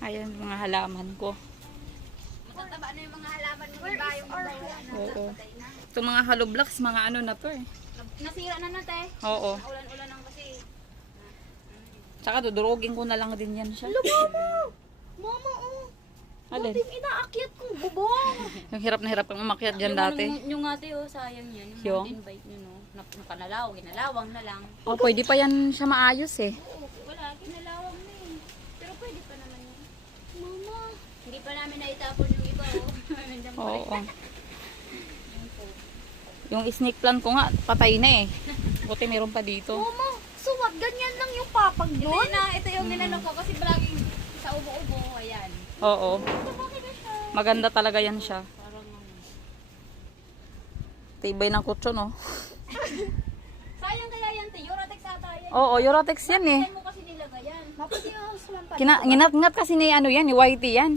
Ayan, mga halaman ko. Matataba na yung mga halaman mo. Iba yung mga Oo. Itong mga hollow blocks, mga ano na to eh. nasira na natin. Oo. Ulan-ulan lang kasi. Tsaka dudurugin ko na lang din yan siya. Mama! Mama, oh! Alin? Dating inaakyat kong bubong. Yung hirap na hirap kang umakyat dyan dati. Yung ate, oh, sayang yan. Yung? Mountain bike nyo, no? Nakanalaw, ginalawang na lang. Oh, pwede pa yan siya maayos eh. Oo, wala, ginalawang na eh. Pero pwede pa naman yun. Mama! Hindi pa namin naitapon yung iba, oh. Nandiyan pa rin. Oo. Yung snake plant ko nga, patay na eh. Buti meron pa dito. Mama, so what? Ganyan lang yung papag doon? Ito yung ninanong ko kasi palaging sa ubo-ubo, ayan. Oo. Bakit na siya? Maganda talaga yan siya. Parang Tibay ng kutso, no? sayang kaya yan, te. Eurotex ata yan. Oo, Eurotex yan eh. Saan mo kasi nilagay yan? Mapati yung house man pa. Nginat-ngat kasi ni ano yan, ni Whitey yan.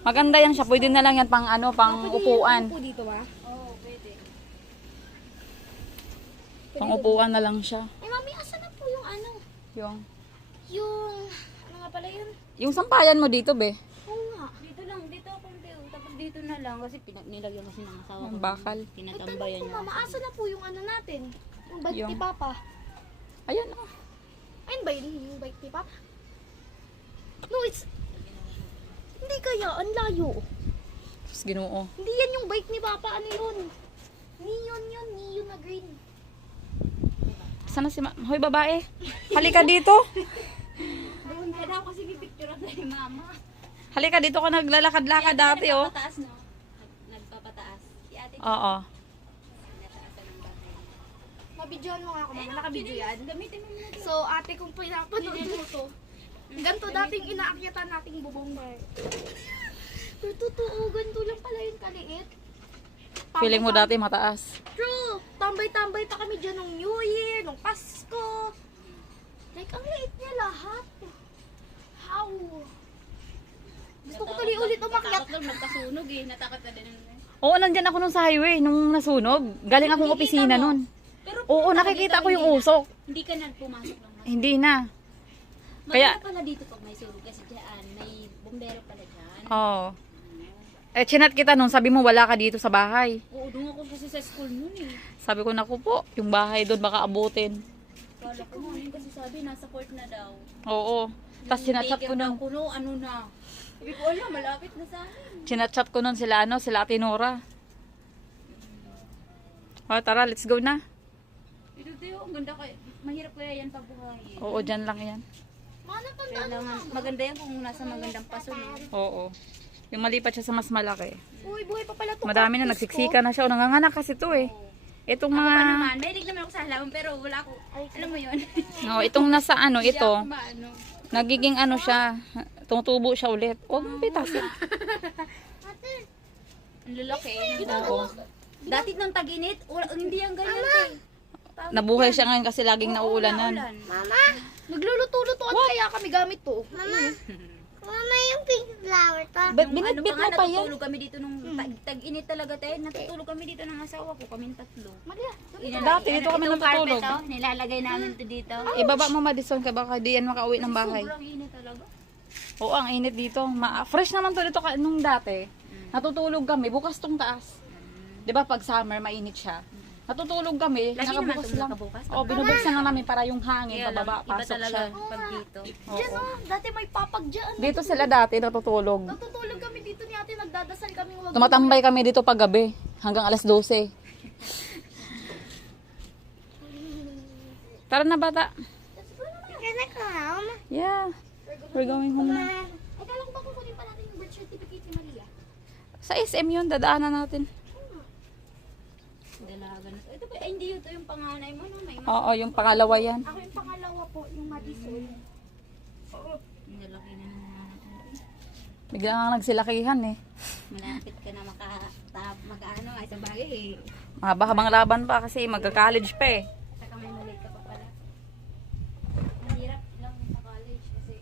Maganda yan siya. Pwede na lang yan pang ano, pang upuan. Upo dito ba? Oo, pwede. Pang upuan na lang siya. Ay, mami, asan na po yung ano? Yung Ano nga pala yun? yung sampayan mo dito, be. Oo nga. Dito lang, dito ako dito. Tapos dito na lang kasi nilagyan kasi ng asawa ko. Ang bakal. Tinatambayan niya. Mama, asa na po yung ano natin? Yung bike Yung- ni Papa. Ayan oh. Ayun ba yun yung bike ni Papa? No, it's... Hindi kaya, ang layo. Tapos Ginoo. Hindi yan yung bike ni Papa, ano yun? Neon yun, neon na green. Sana si Hoy, babae. Halika dito. Doon ka daw kasi pipicture ako ni mama. Halika dito ka naglalakad-lakad dati, oh. Nagpapataas, no? Nagpapataas. Si ate, Oo. nataasan ng bahay. Mabidyoan mo nga ako, mama. Nakabidyo yan. Gamitin mo muna ito. So, ate kong pinapanood mo to. Ganto dating inaakyatan nating bubong na. Pero totoo, ganito lang pala yung kaliit. Feeling mo dati mataas. True! Tambay-tambay pa kami dyan nung New Year, nung Pasko. Like, ang liit niya lahat. How? Gusto ko tuloy ulit umakyat. Natakot lang magkasunog eh. Natakot na din. Oo, nandyan ako nun sa highway nung nasunog. Galing akong opisina nun. Pero Oo, nakikita ko yung usok. Hindi ka na pumasok lang. Hindi na. Maganda Kaya- pala dito pag may sunog kasi dyan. May bumbero pala dyan. Oo. Eh, chinat kita nung sabi mo wala ka dito sa bahay. Oo, doon ako kasi sa school nun eh. Sabi ko, naku po, yung bahay doon baka abutin. Kala ko mo, yun kasi sabi, nasa court na daw. Oo. Tapos chinat-chat ko nun. Kuno, ano na. Sabi ko, alam, malapit na sa akin. Chinat-chat ko nun sila, sila Ate Nora. O, tara, let's go na. Ito tayo, ang ganda kaya. Mahirap kaya yan pabuhay. Oo, dyan lang yan. Mana pag Kailangan, maganda yan kung nasa magandang paso na. Oo. Yung malipat siya sa mas malaki. Uy, buhay pa pala to. Madami na, nagsiksika na siya. O, nanganganak kasi to eh. Itong Ako pa mga... naman, mahilig naman ako sa halaman pero wala ako, alam mo yun. Oh, itong nasa ano, Hindi ito. ako maano. Nagiging ano siya. Tumutubo siya ulit. Huwag mong pitasin. Ang lalaki. Oo. Dati nung taginit, hindi ang ganyan eh. Nabuhay siya ngayon kasi laging nauulanan. Mama, nagluluto-lutoan kaya kami gamit to. Mama, mama yung pink flower to. Ba't binitbit mo pa yan? Natutulog kami dito nung tag-init talaga tayo. Natutulog kami dito ng asawa ko, kaming tatlo. Maria, Dati, dito kami Itong natutulog. carpet, oh, nilalagay namin ito dito. Ibaba mo Madison ka baka di yan makauwi ng bahay. Sobrang init talaga. Oo, ang init dito. Fresh naman to dito nung dati. Natutulog kami, bukas tong taas. 'Di ba pag summer mainit siya. Natutulog kami, Lagi naman nakabukas itong lang. nakabukas. Oo, binubuksan lang namin para yung hangin Kaya lang, pababa, iba pasok talaga siya. pag dito. dyan oh, dati may papag dyan. Dito sila dati natutulog. Natutulog kami dito ni ate, nagdadasal kami. Wag Tumatambay kami dito pag gabi hanggang alas 12. Tara na bata. Can I come? Yeah. We're going home na. Ay, kala ko ba kukunin pa natin yung birth certificate ni Maria? Sa SM yun, dadaanan natin. Dalaga na. Ito ba, ay, hindi ito yung panganay mo, no? May Oo, yung pangalawa yan. Ako yung pangalawa po, yung Madison. Nalaki na naman. Bigla nga nagsilakihan eh. Malapit ka na makaano ay sa bagay eh. Mahaba-habang laban pa kasi magka-college pa eh. Saka may maliit ka pa pala. Mahirap lang sa college kasi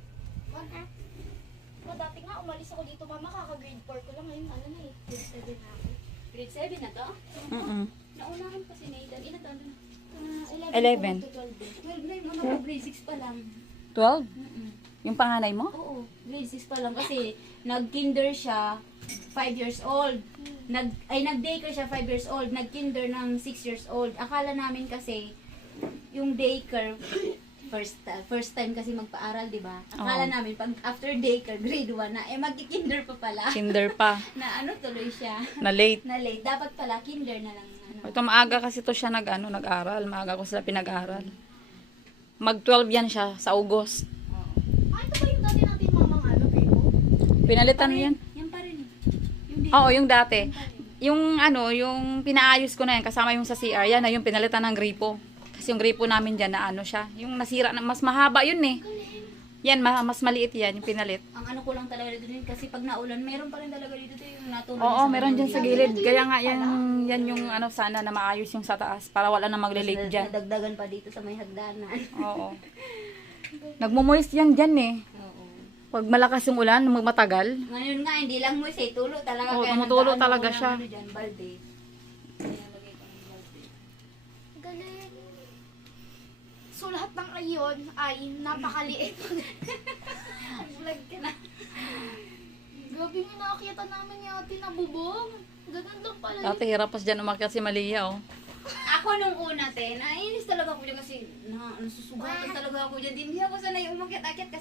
No, dati nga umalis ako dito, mama, kaka-grade 4 ko lang. Ngayon, ano na eh, grade 7 na ako. grade 7 na to. Mm-mm. Naunahan pa si Nathan. Ilan taon na? 11. 12 na yung mga grade 6 pa lang. 12? Yung panganay mo? Oo, grade 6 pa lang kasi nag-kinder siya 5 years old. Nag-daycare siya 5 years old. Nag-kinder ng 6 years old. Akala namin kasi yung daycare first time kasi magpaaral, 'di ba? Akala Oo. namin pag after daycare grade 1 na magki-kinder pa pala. Kinder pa. Na tuloy siya. Na late. Na late. Dapat pala kinder na lang. Ito maaga kasi to siya nag-aral. Maaga ko sila pinag-aral. Mag-12 yan siya sa August. Oo. Ito ba yung dati natin mamang Beko? Pinalitan yan. Yan pa rin. Yung Oo, yung dati. Yung pinaayos ko na yan, kasama yung sa CR, yan na yung pinalitan ng gripo. Kasi yung gripo namin dyan na siya. Yung nasira, mas mahaba yun eh. Yan, mas maliit yan, yung pinalit. Ang ko lang talaga dito din kasi pag naulan, meron pa rin talaga dito yung natulog. Oo, meron dyan sa gilid. Kaya nga, yan yung sana na maayos yung sa taas. Para wala na magle-late dyan. Nadagdagan pa dito sa may hagdanan. Oo. Nagmumoist yan dyan eh. Oo. Pag malakas yung ulan, matagal. Ngayon nga, hindi lang mo say tulo talaga. Oo, kaya tumutulo nagdaan talaga ako ng siya. Dyan, balde. Kaya lagay ko ng balde. Galing. So, lahat ng ayon ay napakaliit. Vlog ka na. Grabe yung nakakita namin yung ate na bubong. Ganun lang pala. Dati hirap dyan umakyat si Malia oh. Ako nung una, nainis talaga ako dyan kasi nasusugatan talaga ako dyan. Hindi ako sanay umakyat-akyat kasi